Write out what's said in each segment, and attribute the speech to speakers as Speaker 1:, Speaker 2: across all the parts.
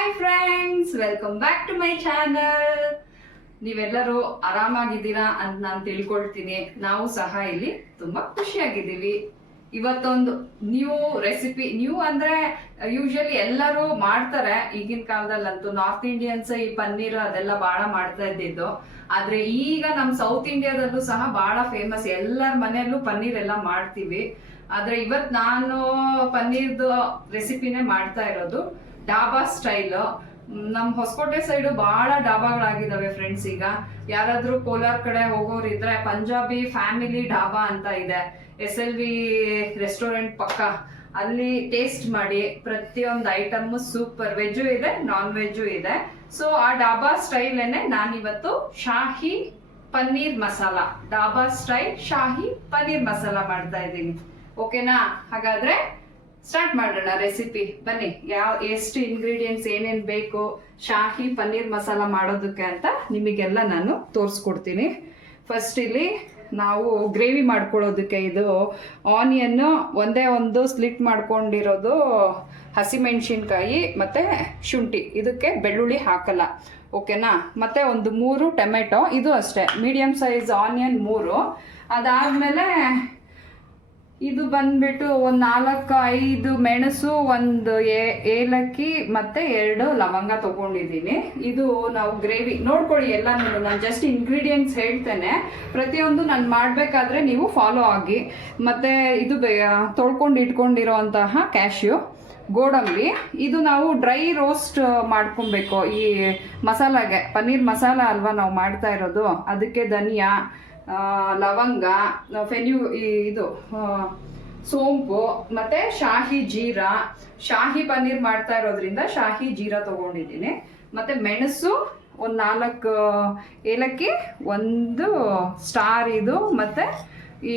Speaker 1: Hi friends welcome back to my channel ನೀವೆಲ್ಲರೂ ಆರಾಮಾಗಿದ್ದೀರಾ ಅಂತ ನಾನು ತಿಳ್ಕೊಳ್ತೀನಿ. ನಾವು ಸಹ ಇಲ್ಲಿ ತುಂಬಾ ಖುಷಿಯಾಗಿದ್ದೀವಿ. ಇವತ್ತೊಂದು ನ್ಯೂ ರೆಸಿಪಿ ನ್ಯೂ ಅಂದ್ರೆ ಯೂಶಲಿ ಎಲ್ಲರೂ ಮಾಡ್ತಾರೆ. ಈಗಿನ ಕಾಲದಲ್ಲಂತೂ ನಾರ್ತ್ ಇಂಡಿಯನ್ಸ್ ಈ ಪನ್ನೀರ್ ಅದೆಲ್ಲ ಬಹಳ ಮಾಡ್ತಾ ಇದ್ದಿದ್ದು. ಆದ್ರೆ ಈಗ ನಮ್ ಸೌತ್ ಇಂಡಿಯಾದಲ್ಲೂ ಸಹ ಬಹಳ ಫೇಮಸ್ ಎಲ್ಲರ ಮನೆಯಲ್ಲೂ ಪನ್ನೀರ್ ಎಲ್ಲ ಮಾಡ್ತೀವಿ. ಆದ್ರೆ ಇವತ್ ನಾನು ಪನ್ನೀರ್ದು ರೆಸಿಪಿನೇ ಮಾಡ್ತಾ ಇರೋದು. ಡಾಬಾ ಸ್ಟೈಲ್. ನಮ್ ಹೊಸಕೋಟೆ ಸೈಡ್ ಬಹಳ ಡಾಬಾಗಳಾಗಿದ್ದಾವೆ ಫ್ರೆಂಡ್ಸ್ ಈಗ. ಯಾರಾದ್ರೂ ಕೋಲಾರ್ ಕಡೆ ಹೋಗೋರಿದ್ರೆ ಪಂಜಾಬಿ ಫ್ಯಾಮಿಲಿ ಡಾಬಾ ಅಂತ ಇದೆ. ಎಸ್ ಎಲ್ ವಿ ರೆಸ್ಟೋರೆಂಟ್ ಪಕ್ಕ. ಅಲ್ಲಿ ಟೇಸ್ಟ್ ಮಾಡಿ ಪ್ರತಿಯೊಂದು ಐಟಮ್ ಸೂಪರ್ ವೆಜ್ಜು ಇದೆ ನಾನ್ ವೆಜ್ಜು ಇದೆ. ಸೊ ಆ ಡಾಬಾ ಸ್ಟೈಲೇನೆ ನಾನಿವತ್ತು ಶಾಹಿ ಪನ್ನೀರ್ ಮಸಾಲ. ಡಾಬಾ ಸ್ಟೈಲ್ ಶಾಹಿ ಪನ್ನೀರ್ ಮಸಾಲ ಮಾಡ್ತಾ ಇದ್ದೀನಿ. ಓಕೆನಾ ಹಾಗಾದ್ರೆ ಸ್ಟಾರ್ಟ್ ಮಾಡೋಣ ರೆಸಿಪಿ ಬನ್ನಿ, ಯಾವ, ಎಷ್ಟು ಇಂಗ್ರೀಡಿಯೆಂಟ್ಸ್ ಏನೇನು ಬೇಕು, ಶಾಹಿ ಪನ್ನೀರ್ ಮಸಾಲ ಮಾಡೋದಕ್ಕೆ ಅಂತ ನಿಮಗೆಲ್ಲ ನಾನು ತೋರಿಸ್ಕೊಡ್ತೀನಿ. ಫಸ್ಟ್ ಇಲ್ಲಿ ನಾವು ಗ್ರೇವಿ ಮಾಡ್ಕೊಳ್ಳೋದಕ್ಕೆ ಇದು ಆನಿಯನ್ ಒಂದೇ ಒಂದು ಸ್ಲಿಟ್ ಮಾಡ್ಕೊಂಡಿರೋದು ಹಸಿಮೆಣಸಿನ್ಕಾಯಿ ಮತ್ತು ಶುಂಠಿ. ಇದಕ್ಕೆ ಬೆಳ್ಳುಳ್ಳಿ ಹಾಕಲ್ಲ ಓಕೆನಾ ಮತ್ತು ಒಂದು ಮೂರು ಟೊಮೆಟೊ, ಇದು ಅಷ್ಟೇ. ಮೀಡಿಯಮ್ ಸೈಜ್ ಆನಿಯನ್ ಮೂರು. ಅದಾದಮೇಲೆ ಇದು ಬಂದ್ಬಿಟ್ಟು ಒಂದು ನಾಲ್ಕು ಐದು ಮೆಣಸು, ಒಂದು ಏಲಕ್ಕಿ ಮತ್ತೆ ಎರಡು ಲವಂಗ ತಗೊಂಡಿದ್ದೀನಿ. ಇದು ನಾವು ಗ್ರೇವಿ, ನೋಡ್ಕೊಳ್ಳಿ ಎಲ್ಲ ನಾನು ಜಸ್ಟ್ ಇಂಗ್ರೀಡಿಯೆಂಟ್ಸ್ ಹೇಳ್ತೇನೆ. ಪ್ರತಿಯೊಂದು ನಾನು ಮಾಡಬೇಕಾದ್ರೆ ನೀವು ಫಾಲೋ ಆಗಿ. ಮತ್ತೆ ಇದು ತೊಳ್ಕೊಂಡು ಇಟ್ಕೊಂಡಿರೋಂತಹ ಕ್ಯಾಶ್ಯೂ ಗೋಡಂಬಿ. ಇದು ನಾವು ಡ್ರೈ ರೋಸ್ಟ್ ಮಾಡ್ಕೊಬೇಕು. ಈ ಮಸಾಲಾಗೆ, ಪನ್ನೀರ್ ಮಸಾಲ ಅಲ್ವಾ ನಾವು ಮಾಡ್ತಾ ಇರೋದು. ಅದಕ್ಕೆ ಧನಿಯಾ ಲವಂಗ ಫೆನ್ಯು ಇದು ಸೋಂಪು, ಮತ್ತೆ ಶಾಹಿ ಜೀರಾ. ಶಾಹಿ ಪನ್ನೀರ್ ಮಾಡ್ತಾ ಇರೋದ್ರಿಂದ ಶಾಹಿ ಜೀರಾ ತಗೊಂಡಿದ್ದೀನಿ. ಮತ್ತೆ ಮೆಣಸು, ಒಂದು ನಾಲ್ಕು ಏಲಕ್ಕಿ, ಒಂದು ಸ್ಟಾರ್ ಇದು, ಮತ್ತೆ ಈ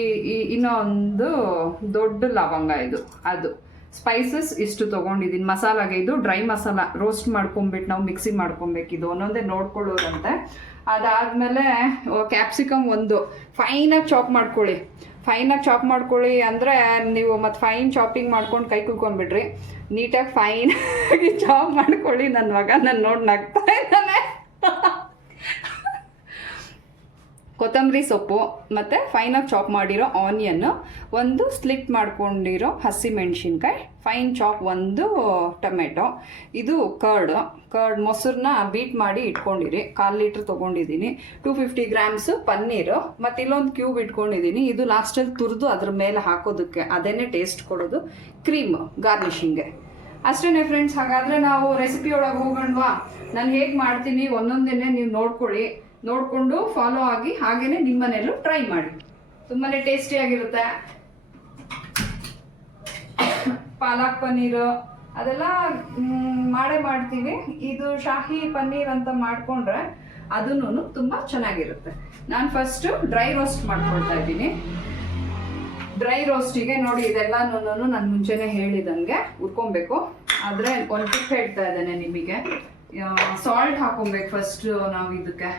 Speaker 1: ಇನ್ನೊಂದು ದೊಡ್ಡ ಲವಂಗ ಇದು, ಅದು. ಸ್ಪೈಸಸ್ ಇಷ್ಟು ತೊಗೊಂಡಿದ್ದೀನಿ. ಮಸಾಲಾಗೆ ಇದು ಡ್ರೈ ಮಸಾಲ. ರೋಸ್ಟ್ ಮಾಡ್ಕೊಂಬಿಟ್ಟು ನಾವು ಮಿಕ್ಸಿ ಮಾಡ್ಕೊಬೇಕಿದು. ಒಂದೊಂದೇ ನೋಡ್ಕೊಳ್ಳೋದಂತೆ ಅದಾದಮೇಲೆ ಕ್ಯಾಪ್ಸಿಕಮ್ ಒಂದು. ಫೈನಾಗಿ ಚಾಪ್ ಮಾಡ್ಕೊಳ್ಳಿ. ಫೈನಾಗಿ ಚಾಪ್ ಮಾಡ್ಕೊಳ್ಳಿ ಅಂದರೆ ನೀವು ಮತ್ತು ಫೈನ್ ಚಾಪಿಂಗ್ ಮಾಡ್ಕೊಂಡು ಕೈ ಕುಯ್ಕೊಂಡ್ಬಿಡ್ರಿ. ನೀಟಾಗಿ ಫೈನಾಗಿ ಚಾಪ್ ಮಾಡ್ಕೊಳ್ಳಿ ನನ್ನ ಮಗ ನಾನು ನೋಡಿ ನಗ್ತಾ ಇದ್ದಾನೆ. ಕೊತ್ತಂಬರಿ ಸೊಪ್ಪು ಮತ್ತು ಫೈನಾಗಿ ಚಾಪ್ ಮಾಡಿರೋ ಆನಿಯನ್ ಒಂದು ಸ್ಲಿಟ್ ಮಾಡ್ಕೊಂಡಿರೋ ಹಸಿ ಮೆಣಸಿನ್ಕಾಯಿ ಫೈನ್ ಚಾಪ್ ಒಂದು ಟೊಮೆಟೊ ಇದು ಕರ್ಡ್ ಕರ್ಡ್ ಮೊಸರನ್ನ ಬೀಟ್ ಮಾಡಿ ಇಟ್ಕೊಂಡಿರಿ. ಕಾಲು ಲೀಟ್ರ್ ತೊಗೊಂಡಿದ್ದೀನಿ ಟೂ ಫಿಫ್ಟಿ ಗ್ರಾಮ್ಸು ಪನ್ನೀರು. ಮತ್ತು ಇಲ್ಲೊಂದು ಕ್ಯೂಬ್ ಇಟ್ಕೊಂಡಿದ್ದೀನಿ ಇದು ಲಾಸ್ಟಲ್ಲಿ ತುರಿದು ಅದ್ರ ಮೇಲೆ ಹಾಕೋದಕ್ಕೆ ಅದೇನೇ ಟೇಸ್ಟ್ ಕೊಡೋದು ಕ್ರೀಮ್ ಗಾರ್ನಿಷಿಂಗ್ಗೆ ಅಷ್ಟೇ ಫ್ರೆಂಡ್ಸ್ ಹಾಗಾದರೆ ನಾವು ರೆಸಿಪಿ ಒಳಗೆ ಹೋಗೋಣವಾ? ನಾನು ಹೇಗೆ ಮಾಡ್ತೀನಿ? ಒಂದೊಂದೇನೆ ನೀವು ನೋಡ್ಕೊಳ್ಳಿ. ನೋಡಿಕೊಂಡು ಫಾಲೋ ಆಗಿ ಹಾಗೇನೆ ನಿಮ್ಮನೆಯಲ್ಲೂ ಟ್ರೈ ಮಾಡಿ. ತುಂಬಾ ಟೇಸ್ಟಿಯಾಗಿರುತ್ತೆ ಪಾಲಕ್ ಪನ್ನೀರು, ಅದೆಲ್ಲ ಮಾಡೇ ಮಾಡ್ತೀವಿ. ಇದು ಶಾಹಿ ಪನ್ನೀರ್ ಅಂತ ಮಾಡಿಕೊಂಡ್ರೆ ಅದನ್ನು ತುಂಬ ಚೆನ್ನಾಗಿರುತ್ತೆ. ನಾನು ಫಸ್ಟು ಡ್ರೈ ರೋಸ್ಟ್ ಮಾಡ್ಕೊಳ್ತಾ ಇದ್ದೀನಿ. ಡ್ರೈ ರೋಸ್ಟಿಗೆ ನೋಡಿ ಇದೆಲ್ಲನೂ ನಾನು ಮುಂಚೆನೆ ಹೇಳಿದಂಗೆ ಹುರ್ಕೊಬೇಕು. ಆದರೆ ಒಂದು ಟಿಪ್ ಹೇಳ್ತಾ ಇದ್ದೇನೆ ನಿಮಗೆ. ಸಾಲ್ಟ್ ಹಾಕೊಬೇಕು ಫಸ್ಟ್ ನಾವು ಇದಕ್ಕೆ.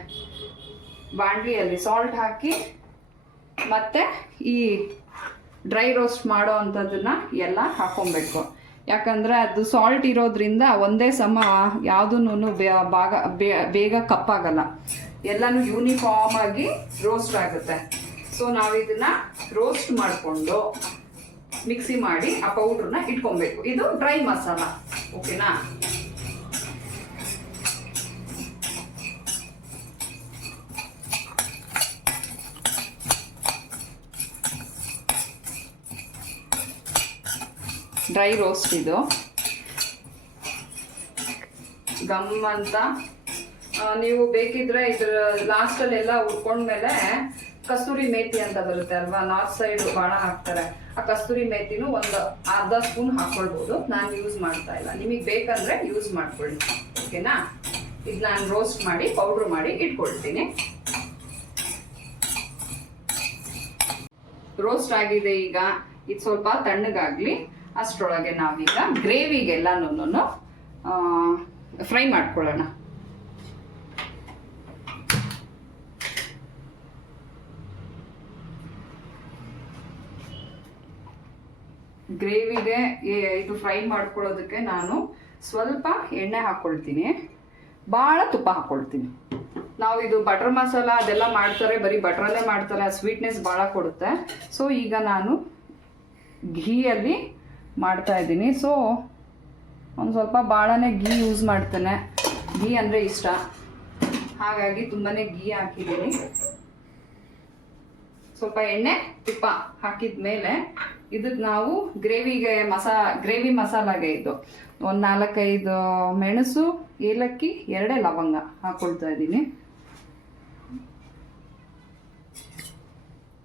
Speaker 1: ಬಾಂಡ್ಲಿಯಲ್ಲಿ ಸಾಲ್ಟ್ ಹಾಕಿ, ಮತ್ತೆ ಈ ಡ್ರೈ ರೋಸ್ಟ್ ಮಾಡೋ ಅಂಥದ್ದನ್ನು ಎಲ್ಲ ಹಾಕೊಬೇಕು. ಯಾಕಂದರೆ ಅದು ಸಾಲ್ಟ್ ಇರೋದ್ರಿಂದ ಒಂದೇ ಸಮ ಯಾವುದೂ ಭಾಗ ಬೇಗ ಕಪ್ಪಾಗಲ್ಲ. ಎಲ್ಲನೂ ಯೂನಿಫಾರ್ಮ್ ಆಗಿ ರೋಸ್ಟ್ ಆಗುತ್ತೆ. ಸೊ ನಾವು ಇದನ್ನ ರೋಸ್ಟ್ ಮಾಡಿಕೊಂಡು ಮಿಕ್ಸಿ ಮಾಡಿ ಆ ಪೌಡ್ರನ್ನ ಇಟ್ಕೊಬೇಕು. ಇದು ಡ್ರೈ ಮಸಾಲ. ಓಕೆನಾ ಡ್ರೈ ರೋಸ್ಟ್ ಇದು. ಗಮ್ ಅಂತ. ನೀವು ಬೇಕಿದ್ರೆ ಇದ್ರ ಲಾಸ್ಟಲ್ಲೆಲ್ಲ ಉಟ್ಕೊಂಡ್ಮೇಲೆ ಕಸ್ತೂರಿ ಮೇಥಿ ಅಂತ ಬರುತ್ತೆ ಅಲ್ವಾ? ನಾರ್ತ್ ಸೈಡ್ ಭಾಳ ಹಾಕ್ತಾರೆ. ಆ ಕಸ್ತೂರಿ ಮೇಥಿನೂ ಒಂದು ಅರ್ಧ ಸ್ಪೂನ್ ಹಾಕ್ಕೊಳ್ಬೋದು ನಾನು ಯೂಸ್ ಮಾಡ್ತಾ ಇಲ್ಲ. ನಿಮಗೆ ಬೇಕಂದ್ರೆ ಯೂಸ್ ಮಾಡ್ಕೊಳ್ಳಿ. ಓಕೆನಾ ಇದು ನಾನು ರೋಸ್ಟ್ ಮಾಡಿ ಪೌಡ್ರ್ ಮಾಡಿ ಇಟ್ಕೊಳ್ತೀನಿ. ರೋಸ್ಟ್ ಆಗಿದೆ ಈಗ. ಇದು ಸ್ವಲ್ಪ ತಣ್ಣಗಾಗ್ಲಿ. ಅಷ್ಟರೊಳಗೆ ನಾವೀಗ ಗ್ರೇವಿಗೆಲ್ಲನೂ ಫ್ರೈ ಮಾಡ್ಕೊಳ್ಳೋಣ. ಗ್ರೇವಿಗೆ ಇದು ಫ್ರೈ ಮಾಡ್ಕೊಳ್ಳೋದಕ್ಕೆ ನಾನು ಸ್ವಲ್ಪ ಎಣ್ಣೆ ಹಾಕ್ಕೊಳ್ತೀನಿ. ಭಾಳ ತುಪ್ಪ ಹಾಕ್ಕೊಳ್ತೀನಿ. ನಾವು ಇದು ಬಟರ್ ಮಸಾಲ ಅದೆಲ್ಲ ಮಾಡ್ತಾರೆ, ಬರೀ ಬಟ್ರಲ್ಲೇ ಮಾಡ್ತಾರೆ ಸ್ವೀಟ್ನೆಸ್ ಭಾಳ ಕೊಡುತ್ತೆ. ಸೊ ಈಗ ನಾನು ಘೀಯಲ್ಲಿ ಮಾಡ್ತಾ ಇದ್ದೀನಿ. ಸೊ ಒಂದು ಸ್ವಲ್ಪ ಭಾಳನೇ ಗೀ ಯೂಸ್ ಮಾಡ್ತೇನೆ. ಗೀ ಅಂದರೆ ಇಷ್ಟ. ಹಾಗಾಗಿ ತುಂಬಾ ಗೀ ಹಾಕಿದ್ದೀನಿ. ಸ್ವಲ್ಪ ಎಣ್ಣೆ, ತುಪ್ಪ ಹಾಕಿದ ಮೇಲೆ ಇದಕ್ಕೆ ನಾವು ಗ್ರೇವಿಗೆ ಮಸಾ, ಗ್ರೇವಿ ಮಸಾಲಾಗೆ ಇದು. ಒಂದು ನಾಲ್ಕೈದು ಮೆಣಸು, ಏಲಕ್ಕಿ, ಎರಡೇ ಲವಂಗ ಹಾಕೊಳ್ತಾ ಇದ್ದೀನಿ.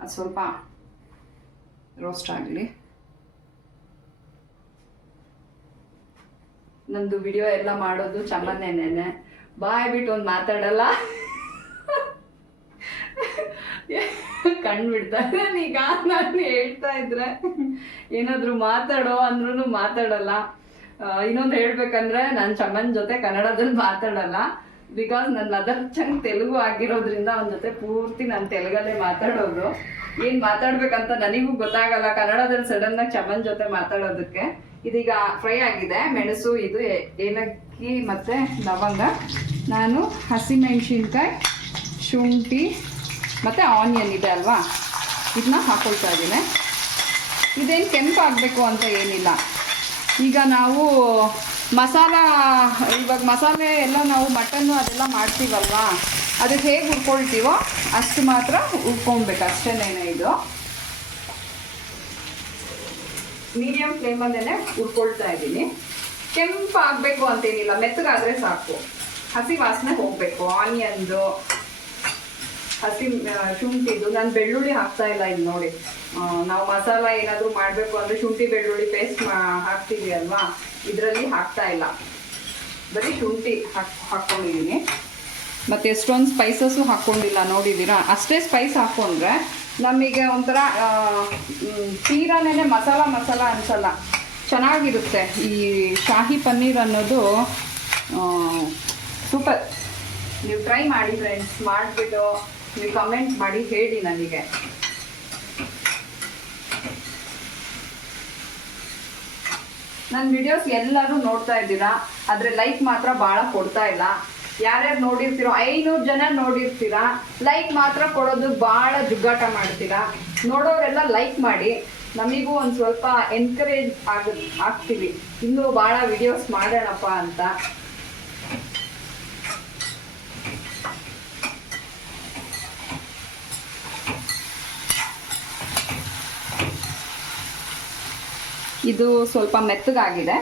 Speaker 1: ಅದು ಸ್ವಲ್ಪ ರೋಸ್ಟ್ ಆಗಲಿ. ನಂದು ವಿಡಿಯೋ ಎಲ್ಲ ಮಾಡೋದು ಚಮ್ಮನ್ನೇನೆ ಬಾಯ್ ಬಿಟ್ಟು ಒಂದು ಮಾತಾಡಲ್ಲ? ಕಣ್ಣು ಬಿಡ್ತಾ ಇದ್ದಾನೆ ಈಗ ನಾನು ಹೇಳ್ತಾ ಇದ್ರೆ. ಏನಾದ್ರು ಮಾತಾಡೋ ಅಂದ್ರೂ ಮಾತಾಡಲ್ಲ. ಇನ್ನೊಂದು ಹೇಳ್ಬೇಕಂದ್ರೆ ನಾನು ಚಮನ್ ಜೊತೆ ಕನ್ನಡದಲ್ಲಿ ಮಾತಾಡಲ್ಲ. ಬಿಕಾಸ್ ನನ್ನ ಮದರ್ ಚಂಗ್ ತೆಲುಗು ಆಗಿರೋದ್ರಿಂದ ಅವನ ಜೊತೆ ಪೂರ್ತಿ ನಾನು ತೆಲುಗಲ್ಲೇ ಮಾತಾಡೋದು. ಏನ್ ಮಾತಾಡ್ಬೇಕಂತ ನನಗೂ ಗೊತ್ತಾಗಲ್ಲ. ಕನ್ನಡದಲ್ಲಿ ಸಡನ್ ಆಗಿ ಚಮನ್ ಜೊತೆ ಮಾತಾಡೋದಕ್ಕೆ. ಇದೀಗ ಫ್ರೈ ಆಗಿದೆ. ಮೆಣಸು, ಇದು ಏಲಕ್ಕಿ ಮತ್ತೆ ಲವಂಗ. ನಾನು ಹಸಿಮೆಣಸಿನ್ಕಾಯಿ, ಶುಂಠಿ ಮತ್ತೆ ಆನಿಯನ್ ಇದೆ ಅಲ್ವಾ? ಇದನ್ನ ಹಾಕೊಳ್ತಾ ಇದ್ದೀನಿ. ಇದೇನು ಕೆಂಪು ಆಗಬೇಕು ಅಂತ ಏನಿಲ್ಲ. ಈಗ ನಾವು ಮಸಾಲ, ಇವಾಗ ಮಸಾಲೆ ಎಲ್ಲ ನಾವು ಮಟನ್ನು ಅದೆಲ್ಲ ಮಾಡ್ತೀವಲ್ವಾ? ಅದಕ್ಕೆ ಹೇಗೆ ಹುರ್ಕೊಳ್ತೀವೋ ಅಷ್ಟು ಮಾತ್ರ ಹುರ್ಕೊಳ್ಬೇಕು. ಅಷ್ಟೇನೇ ಇದು. ಮೀಡಿಯಂ ಫ್ಲೇಮಲ್ಲೇ ಹುರ್ಕೊಳ್ತಾ ಇದ್ದೀನಿ. ಕೆಂಪು ಆಗಬೇಕು ಅಂತೇನಿಲ್ಲ, ಮೆತ್ತಗಾದ್ರೆ ಸಾಕು. ಹಸಿ ವಾಸನೆ ಹೋಗಬೇಕು. ಆನಿಯನ್ದು, ಹಸಿ ಶುಂಠಿದು. ನಾನು ಬೆಳ್ಳುಳ್ಳಿ ಹಾಕ್ತಾ ಇಲ್ಲ ಇಲ್ಲಿ ನೋಡಿ. ನಾವು ಮಸಾಲ ಏನಾದರೂ ಮಾಡಬೇಕು ಅಂದರೆ ಶುಂಠಿ, ಬೆಳ್ಳುಳ್ಳಿ ಪೇಸ್ಟ್ ಹಾಕ್ತೀವಿ ಅಲ್ವಾ? ಇದರಲ್ಲಿ ಹಾಕ್ತಾ ಇಲ್ಲ. ಬರೀ ಶುಂಠಿ ಹಾಕ್, ಹಾಕ್ಕೊಂಡಿದ್ದೀನಿ. ಮತ್ತು ಎಷ್ಟೊಂದು ಸ್ಪೈಸಸ್ಸು ಹಾಕ್ಕೊಂಡಿಲ್ಲ ನೋಡಿದ್ದೀರಾ? ಅಷ್ಟೇ ಸ್ಪೈಸ್ ಹಾಕ್ಕೊಂಡ್ರೆ ನಮಗೆ ಒಂಥರ ತೀರಾನೇ ಮಸಾಲ ಮಸಾಲ ಅನ್ಸಲ್ಲ. ಚೆನ್ನಾಗಿರುತ್ತೆ ಈ ಶಾಹಿ ಪನ್ನೀರ್ ಅನ್ನೋದು. ಸೂಪರ್ ನೀವು ಟ್ರೈ ಮಾಡಿ ಫ್ರೆಂಡ್ಸ್ ಮಾಡಿಬಿಟ್ಟು ನೀವು ಕಮೆಂಟ್ ಮಾಡಿ ಹೇಳಿ ನನಗೆ ನನ್ನ ವಿಡಿಯೋಸ್ ಎಲ್ಲರೂ ನೋಡ್ತಾ ಇದ್ದೀರಾ, ಆದರೆ ಲೈಕ್ ಮಾತ್ರ ಭಾಳ ಕೊಡ್ತಾ ಇಲ್ಲ. ಯಾರ್ಯಾರು ನೋಡಿರ್ತೀರೋ, ಐನೂರು ಜನ ನೋಡಿರ್ತೀರಾ ಲೈಕ್ ಮಾತ್ರ ಕೊಡೋದು ಭಾಳ ಜುಗ್ಗಾಟ ಮಾಡ್ತೀರಾ? ನೋಡೋರೆಲ್ಲ ಲೈಕ್ ಮಾಡಿ, ನಮಗೂ ಒಂದು ಸ್ವಲ್ಪ ಎನ್ಕರೇಜ್ ಆಗ, ಆಗ್ತೀವಿ. ಇನ್ನೂ ಭಾಳ ವಿಡಿಯೋಸ್ ಮಾಡೋಣಪ್ಪ ಅಂತ. ಇದು ಸ್ವಲ್ಪ ಮೆತ್ತಗಾಗಿದೆ.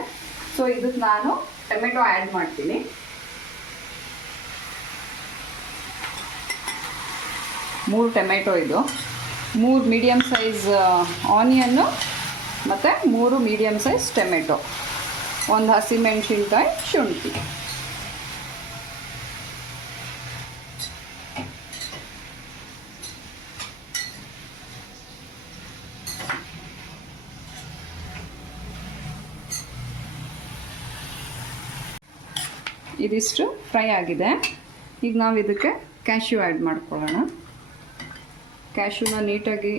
Speaker 1: ಸೊ ಇದಕ್ಕೆ ನಾನು ಟೊಮೆಟೊ ಆ್ಯಡ್ ಮಾಡ್ತೀನಿ. ಮೂರು ಟೊಮೆಟೊ ಇದು. ಮೂರು ಮೀಡಿಯಮ್ ಸೈಜ್ ಆನಿಯನ್ನು ಮತ್ತು ಮೂರು ಮೀಡಿಯಮ್ ಸೈಜ್ ಟೊಮೆಟೊ. ಒಂದು ಹಸಿಮೆಣಸಿನ್ಕಾಯಿ ಶುಂಠಿ. ಇದಿಷ್ಟು ಫ್ರೈ ಆಗಿದೆ. ಈಗ ನಾವು ಇದಕ್ಕೆ ಕ್ಯಾಶ್ಯೂ ಆ್ಯಡ್ ಮಾಡ್ಕೊಳ್ಳೋಣ. ಕ್ಯಾಶ್ಯೂನ ನೀಟಾಗಿ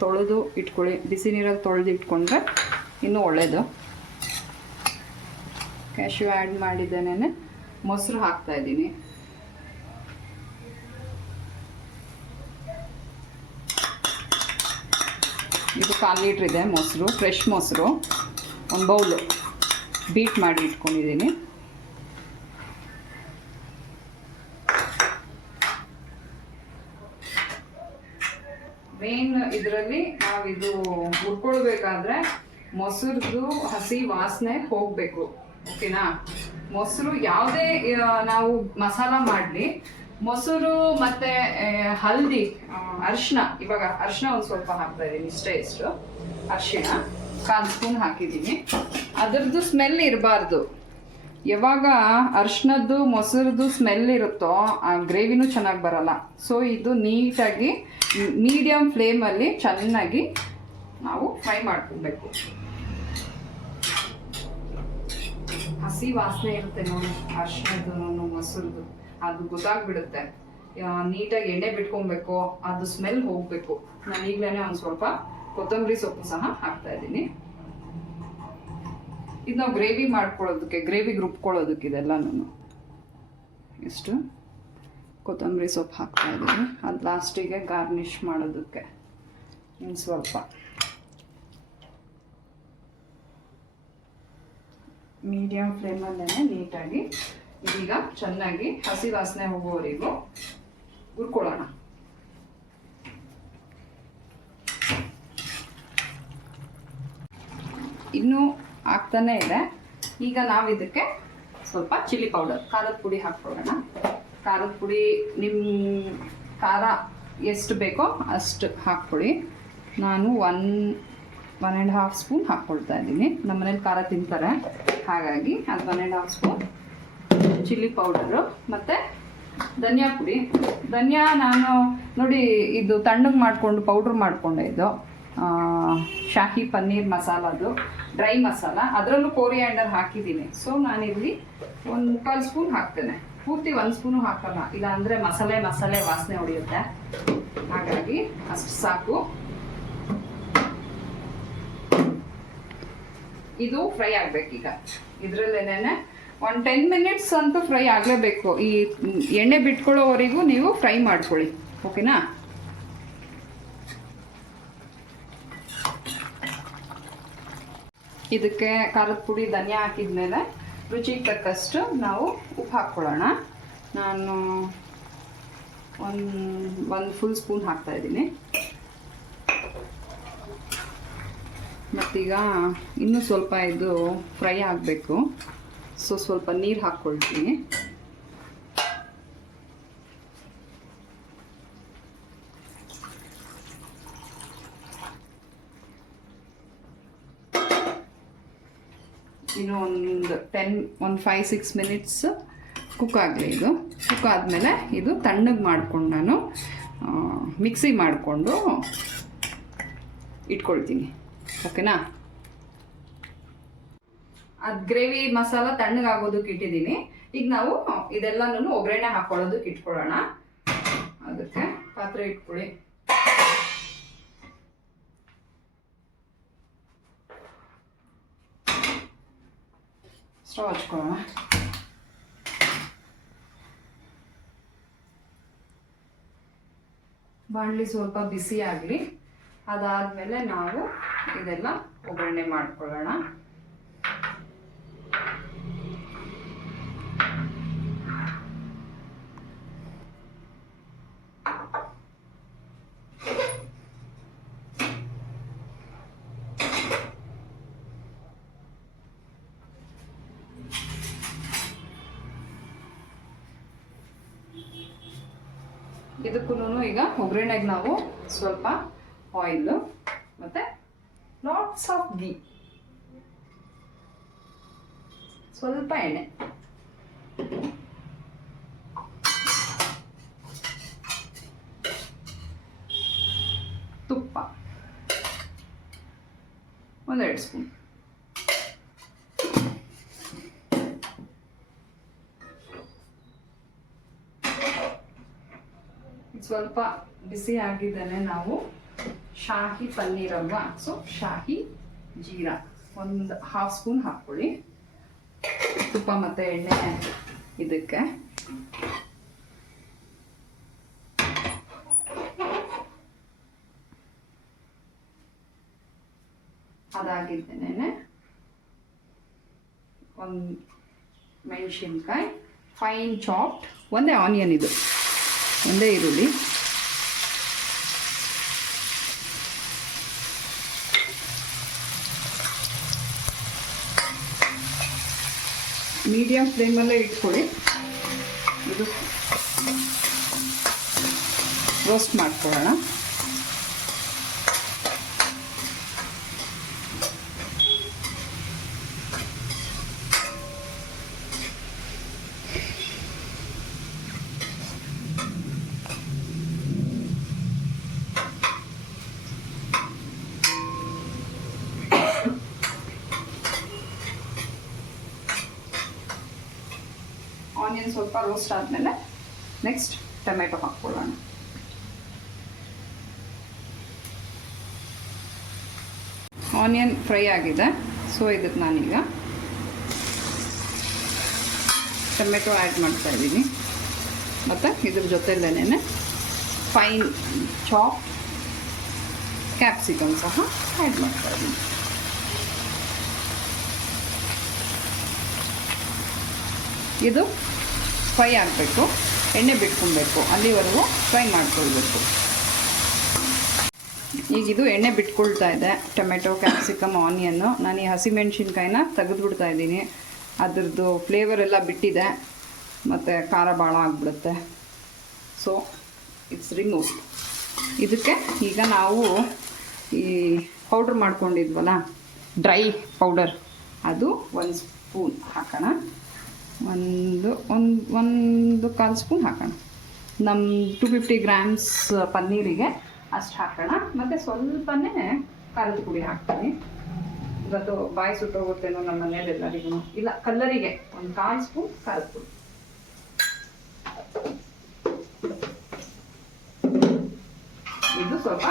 Speaker 1: ತೊಳೆದು ಇಟ್ಕೊಳ್ಳಿ. ಬಿಸಿ ನೀರಲ್ಲಿ ತೊಳೆದು ಇಟ್ಕೊಂಡ್ರೆ ಇನ್ನೂ ಒಳ್ಳೆಯದು ಕ್ಯಾಶ್ಯೂ ಆ್ಯಡ್ ಮಾಡಿದ್ದೇನೆ ಮೊಸರು ಹಾಕ್ತಾ ಇದ್ದೀನಿ. ಇದು ಕಾಲು ಲೀಟ್ರ್ ಇದೆ ಮೊಸರು ಫ್ರೆಶ್ ಮೊಸರು. ಒಂದು ಬೌಲು ಬೀಟ್ ಮಾಡಿ ಇಟ್ಕೊಂಡಿದ್ದೀನಿ. ಇದರಲ್ಲಿ ನಾವಿದು ಹುರ್ಕೊಳ್ಬೇಕಾದ್ರೆ ಮೊಸರದು ಹಸಿ ವಾಸನೆ ಹೋಗಬೇಕು. ಓಕೆನಾ? ಮೊಸರು ಯಾವುದೇ ನಾವು ಮಸಾಲ ಮಾಡಲಿ. ಮೊಸರು ಮತ್ತೆ ಹಲ್ದಿ ಅರಿಶಿನ ಇವಾಗ ಅರಿಶಿನ ಒಂದು ಸ್ವಲ್ಪ ಹಾಕ್ತಾ ಇದ್ದೀನಿ ಇಷ್ಟೇ ಇಷ್ಟು. ಅರಿಶಿಣ, ಕಾಲು ಸ್ಪೂನ್ ಹಾಕಿದ್ದೀನಿ ಅದರದ್ದು ಸ್ಮೆಲ್ ಇರಬಾರ್ದು. ಯಾವಾಗ ಅರ್ಶಿನದ್ದು ಮೊಸರದ್ದು ಸ್ಮೆಲ್ ಇರುತ್ತೋ, ಆ ಗ್ರೇವಿನೂ ಚೆನ್ನಾಗಿ ಬರಲ್ಲ. ಸೊ ಇದು ನೀಟಾಗಿ ಮೀಡಿಯಮ್ ಫ್ಲೇಮಲ್ಲಿ ಚೆನ್ನಾಗಿ ನಾವು ಫ್ರೈ ಮಾಡ್ಕೊಬೇಕು. ಹಸಿ ವಾಸನೆ ಇರುತ್ತೆ ನೋಡಿ ಅರ್ಶಿನದ್ದು ಮೊಸರದ್ದು. ಅದು ಗೊತ್ತಾಗ್ಬಿಡುತ್ತೆ. ನೀಟಾಗಿ ಎಣ್ಣೆ ಬಿಟ್ಕೊಬೇಕು, ಅದು ಸ್ಮೆಲ್ ಹೋಗಬೇಕು. ನಾನು ಈಗಲೇ ಒಂದು ಸ್ವಲ್ಪ ಕೊತ್ತಂಬರಿ ಸೊಪ್ಪು ಸಹ ಹಾಕ್ತಾ ಇದ್ದೀನಿ. ಇದು ನಾವು ಗ್ರೇವಿ ಮಾಡ್ಕೊಳ್ಳೋದಕ್ಕೆ ಗ್ರೇವಿಗೆ ರುಬ್ಕೊಳ್ಳೋದಕ್ಕೆ ನಾನು ಇಷ್ಟು ಕೊತ್ತಂಬರಿ ಸೊಪ್ಪು ಹಾಕ್ತಾ ಇದ್ದೀನಿ. ಅದು ಲಾಸ್ಟಿಗೆ ಗಾರ್ನಿಷ್ ಮಾಡೋದಕ್ಕೆ. ಇನ್ನು ಸ್ವಲ್ಪ. ಮೀಡಿಯಮ್ ಫ್ಲೇಮಲ್ಲೇ ನೀಟಾಗಿ, ಇದೀಗ ಚೆನ್ನಾಗಿ ಹಸಿ ವಾಸನೆ ಹೋಗೋವರೆಗೂ ಹುರ್ಕೊಳ್ಳೋಣ. ಇನ್ನೂ ಆಗ್ತಾನೆ ಇದೆ. ಈಗ ನಾವು ಇದಕ್ಕೆ ಸ್ವಲ್ಪ ಚಿಲ್ಲಿ ಪೌಡರ್ ಖಾರದ ಪುಡಿ ಹಾಕ್ಕೊಳ್ಳೋಣ. ಖಾರದ ಪುಡಿ ನಿಮ್ಮ ಖಾರ ಎಷ್ಟು ಬೇಕೋ ಅಷ್ಟು ಹಾಕ್ಕೊಳ್ಳಿ. ನಾನು one one and half spoon ಹಾಕ್ಕೊಳ್ತಾ ಇದ್ದೀನಿ. ನಮ್ಮ ಮನೇಲಿ ಖಾರ ತಿಂತಾರೆ. ಹಾಗಾಗಿ ಅದು one and half spoon chilli powder ಮತ್ತು ಧನಿಯಾ ಪುಡಿ. ಧನಿಯಾ ನಾನು ನೋಡಿ ಇದು ತಣ್ಣಗೆ ಮಾಡಿಕೊಂಡು ಪೌಡ್ರ್ ಮಾಡಿಕೊಂಡೆ ಇದು. ಶಾಹಿ ಪನ್ನೀರ್ ಮಸಾಲದು ಡ್ರೈ ಮಸಾಲ. ಅದರಲ್ಲೂ ಕೋರಿಯಾಂಡರ್ ಹಾಕಿದ್ದೀನಿ. ಸೊ ನಾನಿಲ್ಲಿ ಒಂದು ಮುಕ್ಕಾಲು ಸ್ಪೂನ್ ಹಾಕ್ತೇನೆ. ಪೂರ್ತಿ ಒಂದು ಸ್ಪೂನು ಹಾಕಲ್ಲ. ಇಲ್ಲ ಅಂದರೆ ಮಸಾಲೆ ಮಸಾಲೆ ವಾಸನೆ ಹೊಡೆಯುತ್ತೆ ಹಾಗಾಗಿ ಅಷ್ಟು ಸಾಕು. ಇದು ಫ್ರೈ ಆಗಬೇಕೀಗ. ಇದರಲ್ಲೇನೆ ಒನ್ ಟೆನ್ ಮಿನಿಟ್ಸ್ ಅಂತೂ ಫ್ರೈ ಆಗಲೇಬೇಕು. ಈ ಎಣ್ಣೆ ಬಿಟ್ಕೊಳ್ಳೋವರೆಗೂ ನೀವು ಫ್ರೈ ಮಾಡ್ಕೊಳ್ಳಿ. ಓಕೆನಾ ಇದಕ್ಕೆ ಖಾರದ ಪುಡಿ, ಧನಿಯಾ ಹಾಕಿದ್ಮೇಲೆ ರುಚಿಗೆ ತಕ್ಕಷ್ಟು ನಾವು ಉಪ್ಪು ಹಾಕ್ಕೊಳ್ಳೋಣ. ನಾನು ಒಂದು ಒಂದು ಫುಲ್ ಸ್ಪೂನ್ ಹಾಕ್ತಾ ಇದ್ದೀನಿ. ಮತ್ತೀಗ ಇನ್ನೂ ಸ್ವಲ್ಪ ಇದು ಫ್ರೈ ಆಗಬೇಕು. ಸೊ ಸ್ವಲ್ಪ ನೀರು ಹಾಕ್ಕೊಳ್ತೀನಿ. ಇನ್ನು ಒಂದು ಟೆನ್ ಒಂದು ಫೈವ್ ಸಿಕ್ಸ್ ಮಿನಿಟ್ಸ್ ಕುಕ್ ಆಗಲಿ ಇದು. ಕುಕ್ ಆದಮೇಲೆ ಇದು ತಣ್ಣಗೆ ಮಾಡಿಕೊಂಡು ನಾನು ಮಿಕ್ಸಿ ಮಾಡಿಕೊಂಡು ಇಟ್ಕೊಳ್ತೀನಿ. ಓಕೆನಾ ಅದು ಗ್ರೇವಿ ಮಸಾಲ ತಣ್ಣಗಾಗೋದಕ್ಕೆ ಇಟ್ಟಿದ್ದೀನಿ. ಈಗ ನಾವು ಇದೆಲ್ಲನೂ ಒಗ್ಗರಣೆ ಹಾಕೊಳ್ಳೋದಕ್ಕೆ ಇಟ್ಕೊಳ್ಳೋಣ. ಅದಕ್ಕೆ ಪಾತ್ರೆ ಇಟ್ಕೊಳ್ಳಿ. ಸ್ಟವ್ ಬಾಣಲಿ ಸ್ವಲ್ಪ ಬಿಸಿ ಆಗಲಿ ಅದಾದಮೇಲೆ ನಾವು ಇದೆಲ್ಲ ಒಗ್ಗರಣೆ ಮಾಡ್ಕೊಳ್ಳೋಣ ಇದಕ್ಕೂ ಈಗ ಒಗ್ಗರಣೆಗೆ ನಾವು ಸ್ವಲ್ಪ ಆಯಿಲು ಮತ್ತು ಲಾಟ್ಸ್ ಆಫ್ ಗಿ ಸ್ವಲ್ಪ ಎಣ್ಣೆ. ತುಪ್ಪ. ಒಂದೆರಡು ಸ್ಪೂನ್. ಸ್ವಲ್ಪ ಬಿಸಿ ಆಗಿದ್ದಾನೆ ನಾವು. ಶಾಹಿ ಪನ್ನೀರ್ ಅಲ್ವಾ? ಸೊ ಶಾಹಿ ಜೀರಾ. ಒಂದು ಹಾಫ್ ಸ್ಪೂನ್ ಹಾಕ್ಕೊಳ್ಳಿ. ತುಪ್ಪ ಮತ್ತು ಎಣ್ಣೆ ಇದಕ್ಕೆ. ಅದಾಗಿದ್ದೇನೆ. ಒಂದು ಮೆಣಸಿನ್ಕಾಯಿ ಫೈನ್ ಚಾಪ್ಡ್ ಒಂದೇ ಆನಿಯನ್ ಇದು. ಒಂದೇ ಈರುಳ್ಳಿ. ಮೀಡಿಯಂ ಫ್ಲೇಮಲ್ಲೇ ಇಟ್ಕೊಳ್ಳಿ. ಇದು ರೋಸ್ಟ್ ಮಾಡ್ಕೊಳ್ಳೋಣ. ಆನಿಯನ್ ಸ್ವಲ್ಪ ರೋಸ್ಟ್ ಆದಮೇಲೆ ನೆಕ್ಸ್ಟ್ ಟೊಮೆಟೊ ಹಾಕ್ಕೊಳ್ಳೋಣ. ಆನಿಯನ್ ಫ್ರೈ ಆಗಿದೆ. ಸೊ ಇದಕ್ಕೆ ನಾನೀಗ ಟೊಮೆಟೊ ಆ್ಯಡ್ ಮಾಡ್ತಾ ಇದ್ದೀನಿ. ಮತ್ತು ಇದ್ರ ಜೊತೆಲೇನೆ ಫೈನ್ ಚಾಪ್ ಕ್ಯಾಪ್ಸಿಕಮ್ ಸಹ ಆ್ಯಡ್ ಮಾಡ್ತಾ ಇದ್ದೀನಿ. ಇದು ಫ್ರೈ ಆಗಬೇಕು, ಎಣ್ಣೆ ಬಿಟ್ಕೊಬೇಕು, ಅಲ್ಲಿವರೆಗೂ ಫ್ರೈ ಮಾಡ್ಕೊಳ್ಬೇಕು. ಈಗ ಇದು ಎಣ್ಣೆ ಬಿಟ್ಕೊಳ್ತಾ ಇದೆ, ಟೊಮೆಟೊ, ಕ್ಯಾಪ್ಸಿಕಮ್, ಆನಿಯನ್ನು. ನಾನು ಈ ಹಸಿಮೆಣ್ಸಿನ್ಕಾಯಿನ ತೆಗೆದುಬಿಡ್ತಾ ಇದ್ದೀನಿ. ಅದರದ್ದು ಫ್ಲೇವರ್ ಎಲ್ಲ ಬಿಟ್ಟಿದೆ, ಮತ್ತು ಖಾರ ಭಾಳ ಆಗಿಬಿಡುತ್ತೆ. ಸೊ ಇಟ್ಸ್ ರಿಮೂವ್ ಇದಕ್ಕೆ ಈಗ ನಾವು ಈ ಪೌಡ್ರ್ ಮಾಡ್ಕೊಂಡಿದ್ವಲ್ಲ ಡ್ರೈ ಪೌಡರ್ ಅದು ಒಂದು ಸ್ಪೂನ್ ಹಾಕೋಣ. ಒಂದು ಒಂದು ಒಂದು ಕಾಲು ಸ್ಪೂನ್ ಹಾಕೋಣ. ನಮ್ಮ ಟು ಫಿಫ್ಟಿ ಗ್ರಾಮ್ಸ್ ಪನ್ನೀರಿಗೆ ಅಷ್ಟು ಹಾಕೋಣ. ಮತ್ತು ಸ್ವಲ್ಪನೇ ಖಾರದ ಪುಡಿ ಹಾಕ್ತೀನಿ. ಇವತ್ತು ಬಾಯಿ ಸುಟ್ಟೋಗುತ್ತೇನೋ ನಮ್ಮ ಮನೇಲಿ ಎಲ್ಲರಿಗೂ ಇಲ್ಲ, ಕಲ್ಲರಿಗೆ ಒಂದು ಕಾಲು ಸ್ಪೂನ್ ಖಾರದ ಪುಡಿ. ಇದು ಸ್ವಲ್ಪ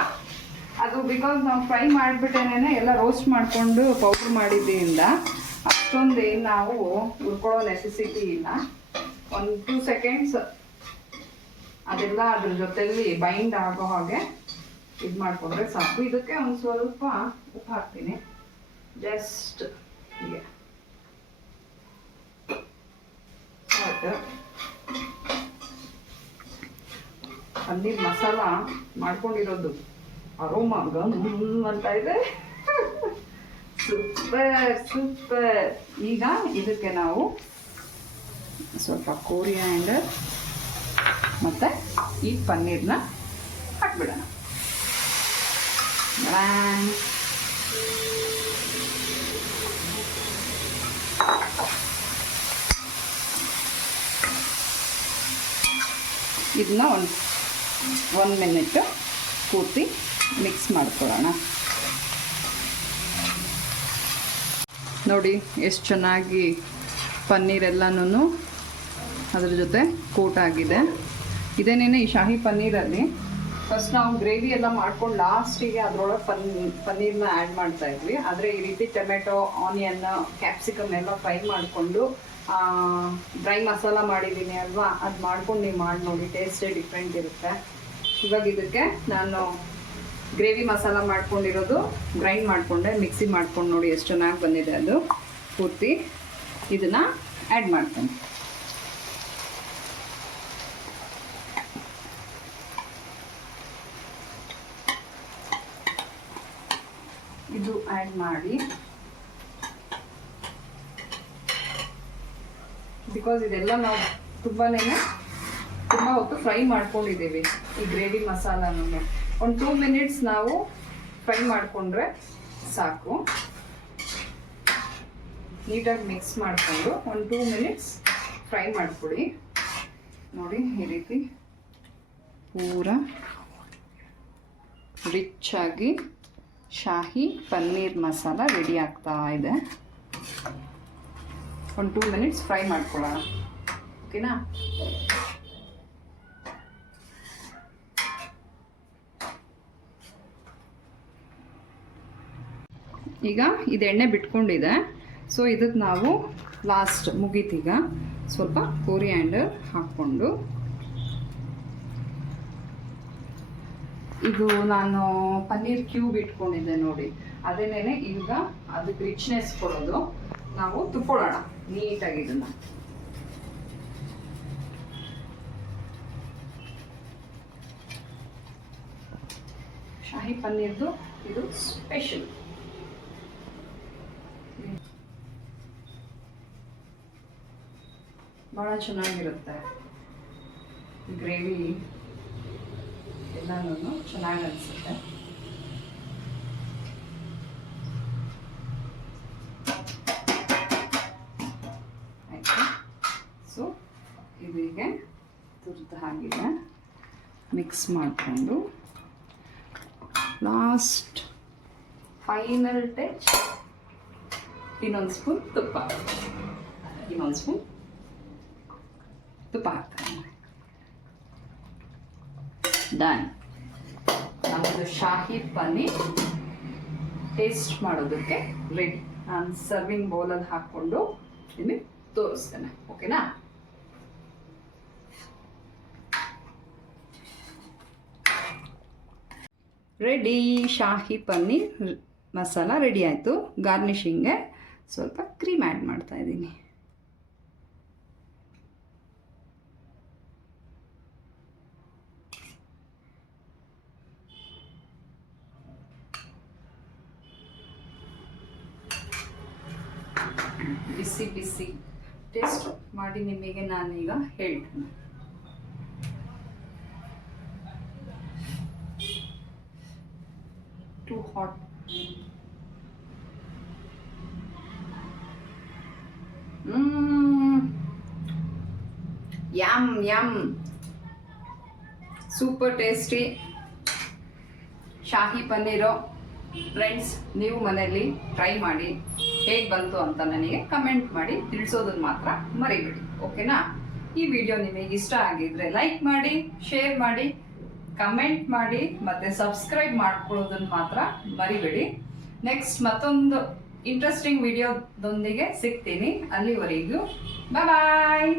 Speaker 1: ಅದು ಬಿಕಾಸ್ ನಾವು ಫ್ರೈ ಮಾಡಿಬಿಟ್ಟೇನೆ ಎಲ್ಲ ರೋಸ್ಟ್ ಮಾಡಿಕೊಂಡು ಪೌಡ್ರ್ ಮಾಡಿದ್ದರಿಂದ ಅಷ್ಟೊಂದು ಏನು ನಾವು ಹುರ್ಕೊಳ್ಳೋ ನೆಸೆಸಿಟಿ ಇಲ್ಲ. ಒಂದು ಟೂ ಸೆಕೆಂಡ್ಸ್ ಅದೆಲ್ಲ ಅದ್ರ ಜೊತೆಲಿ ಬೈಂಡ್ ಆಗೋ ಹಾಗೆ ಇದು ಮಾಡಿಕೊಂಡ್ರೆ ಸಾಕು. ಇದಕ್ಕೆ ಒಂದು ಸ್ವಲ್ಪ ಉಪ್ಪು ಹಾಕ್ತೀನಿ. ಜಸ್ಟ್ ಹೀಗೆ. ಪನ್ನೀರ್ ಮಸಾಲ ಮಾಡ್ಕೊಂಡಿರೋದು. ಅರೋಮ ಅಂತ ಇದೆ. ಸೂಪರ್ ಸೂಪರ್ ಈಗ ಇದಕ್ಕೆ ನಾವು ಸ್ವಲ್ಪ ಕೋರಿಯಾಂಡರ್ ಮತ್ತು ಈ ಪನ್ನೀರ್ನ ಹಾಕ್ಬಿಡೋಣ. ಇದನ್ನ ಒಂದು ಒಂದು ಮಿನಿಟ್ ಪೂರ್ತಿ ಮಿಕ್ಸ್ ಮಾಡ್ಕೊಳ್ಳೋಣ. ನೋಡಿ ಎಷ್ಟು ಚೆನ್ನಾಗಿ ಪನ್ನೀರೆಲ್ಲನೂ ಅದ್ರ ಜೊತೆ ಕೋಟ್ ಆಗಿದೆ. ಇದೇನೇನೆ ಈ ಶಾಹಿ ಪನ್ನೀರಲ್ಲಿ ಫಸ್ಟ್ ನಾವು ಗ್ರೇವಿ ಎಲ್ಲ ಮಾಡ್ಕೊಂಡು ಲಾಸ್ಟಿಗೆ ಅದರೊಳಗೆ ಪನ್, ಪನ್ನೀರ್ನ ಆ್ಯಡ್ ಮಾಡ್ತಾ ಇದ್ವಿ. ಆದರೆ ಈ ರೀತಿ ಟೊಮೆಟೊ ಆನಿಯನ್ ಕ್ಯಾಪ್ಸಿಕಮ್ ಎಲ್ಲ ಫ್ರೈ ಮಾಡಿಕೊಂಡು ಡ್ರೈ ಮಸಾಲ ಮಾಡಿದ್ದೀನಿ ಅಲ್ವಾ? ಅದು ಮಾಡ್ಕೊಂಡು ನೀವು ಮಾಡಿ ನೋಡಿ ಟೇಸ್ಟೇ ಡಿಫ್ರೆಂಟ್ ಇರುತ್ತೆ. ಇವಾಗ ಇದಕ್ಕೆ ನಾನು ಗ್ರೇವಿ ಮಸಾಲ ಮಾಡ್ಕೊಂಡಿರೋದು ಗ್ರೈಂಡ್ ಮಾಡಿಕೊಂಡೆ ಮಿಕ್ಸಿ ಮಾಡ್ಕೊಂಡು ನೋಡಿ ಎಷ್ಟು ಚೆನ್ನಾಗಿ ಬಂದಿದೆ ಅದು. ಪೂರ್ತಿ ಇದನ್ನು ಆ್ಯಡ್ ಮಾಡ್ತೀನಿ. ಇದು ಆ್ಯಡ್ ಮಾಡಿ. ಬಿಕಾಸ್ ಇದೆಲ್ಲ ನಾವು ತುಂಬಾ ತುಂಬ ಹೊತ್ತು ಫ್ರೈ ಮಾಡ್ಕೊಂಡಿದ್ದೀವಿ ಈ ಗ್ರೇವಿ ಮಸಾಲನೂ ಒಂದು ಟೂ ಮಿನಿಟ್ಸ್ ನಾವು ಫ್ರೈ ಮಾಡಿಕೊಂಡ್ರೆ ಸಾಕು. ನೀಟಾಗಿ ಮಿಕ್ಸ್ ಮಾಡಿಕೊಂಡು ಒಂದು ಟೂ ಮಿನಿಟ್ಸ್ ಫ್ರೈ ಮಾಡಿಕೊಡಿ. ನೋಡಿ, ಈ ರೀತಿ ಪೂರ ರಿಚ್ ಆಗಿ ಶಾಹಿ ಪನ್ನೀರ್ ಮಸಾಲ ರೆಡಿ ಆಗ್ತಾ ಇದೆ. ಒಂದು ಟೂ ಮಿನಿಟ್ಸ್ ಫ್ರೈ ಮಾಡ್ಕೊಳ್ಳೋಣ. ಓಕೆನಾ ಈಗ ಇದು ಎಣ್ಣೆ ಬಿಟ್ಕೊಂಡಿದೆ. ಸೊ ಇದಕ್ಕೆ ನಾವು ಲಾಸ್ಟ್ ಮುಗೀತೀಗ ಸ್ವಲ್ಪ ಕೋರಿಯಾಂಡರ್ ಹಾಕ್ಕೊಂಡು. ಇದು ನಾನು ಪನ್ನೀರ್ ಕ್ಯೂಬ್ ಇಟ್ಕೊಂಡಿದ್ದೆ ನೋಡಿ. ಅದನ್ನೇ ಈಗ ಅದಕ್ಕೆ ರಿಚ್ನೆಸ್ ಕೊಡೋದು. ನಾವು ತುಕ್ಕೊಳ್ಳೋಣ ನೀಟಾಗಿ ಇದನ್ನು. ಶಾಹಿ ಪನ್ನೀರ್ದು ಇದು ಸ್ಪೆಷಲ್ ಭಾಳ ಚೆನ್ನಾಗಿರುತ್ತೆ. ಗ್ರೇವಿ ಎಲ್ಲನೂ ಚೆನ್ನಾಗಿ ಅನಿಸುತ್ತೆ. ಆಯಿತು? ಸೊ ಇದು ಹೀಗೆ ಹಾಗಿದೆ. ಮಿಕ್ಸ್ ಮಾಡಿಕೊಂಡು. ಲಾಸ್ಟ್ ಫೈನಲ್ ಟಚ್ ಇನ್ನೊಂದು ಸ್ಪೂನ್ ತುಪ್ಪ. ಇನ್ನೊಂದು ಸ್ಪೂನ್ ತುಪ್ಪ ಹಾಕೋಣ ಡನ್ ನಮ್ಮದು ಶಾಹಿ ಪನ್ನೀರ್ ಟೇಸ್ಟ್ ಮಾಡೋದಕ್ಕೆ ರೆಡಿ ನಾನು ಸರ್ವಿಂಗ್ ಬೌಲಲ್ಲಿ ಹಾಕ್ಕೊಂಡು ನಿಮಗೆ ತೋರಿಸ್ತೇನೆ. ಓಕೆನಾ ರೆಡಿ ಶಾಹಿ ಪನ್ನೀರ್ ಮಸಾಲ ರೆಡಿ ಆಯಿತು. ಗಾರ್ನಿಷಿಂಗ್ಗೆ ಸ್ವಲ್ಪ ಕ್ರೀಮ್ ಆ್ಯಡ್ ಮಾಡ್ತಾಯಿದ್ದೀನಿ ಬಿಸಿ ಬಿಸಿ ಟೇಸ್ಟ್ ಮಾಡಿ ನಿಮಗೆ ನಾನೀಗ ಹೇಳ್ತೇನೆ. Too hot. Yum yum. Super tasty. Shahi paneer. Friends, ನೀವು ಮನೆಯಲ್ಲಿ ಟ್ರೈ ಮಾಡಿ. ಹೇಗೆ ಬಂತು ಅಂತ ನನಗೆ ಕಮೆಂಟ್ ಮಾಡಿ ತಿಳಿಸೋದನ್ನ ಮಾತ್ರ ಮರಿಬೇಡಿ ಓಕೆನಾ ಈ ವಿಡಿಯೋ ನಿಮಗೆ ಇಷ್ಟ ಆಗಿದ್ರೆ ಲೈಕ್ ಮಾಡಿ ಶೇರ್ ಮಾಡಿ ಕಮೆಂಟ್ ಮಾಡಿ, ಮತ್ತೆ ಸಬ್ಸ್ಕ್ರೈಬ್ ಮಾಡ್ಕೊಳ್ಳೋದನ್ನ ಮಾತ್ರ ಮರಿಬೇಡಿ. ನೆಕ್ಸ್ಟ್ ಮತ್ತೊಂದು ಇಂಟ್ರೆಸ್ಟಿಂಗ್ ವಿಡಿಯೋದೊಂದಿಗೆ ಸಿಗ್ತೀನಿ. ಅಲ್ಲಿವರೆಗೂ ಬಾಯ್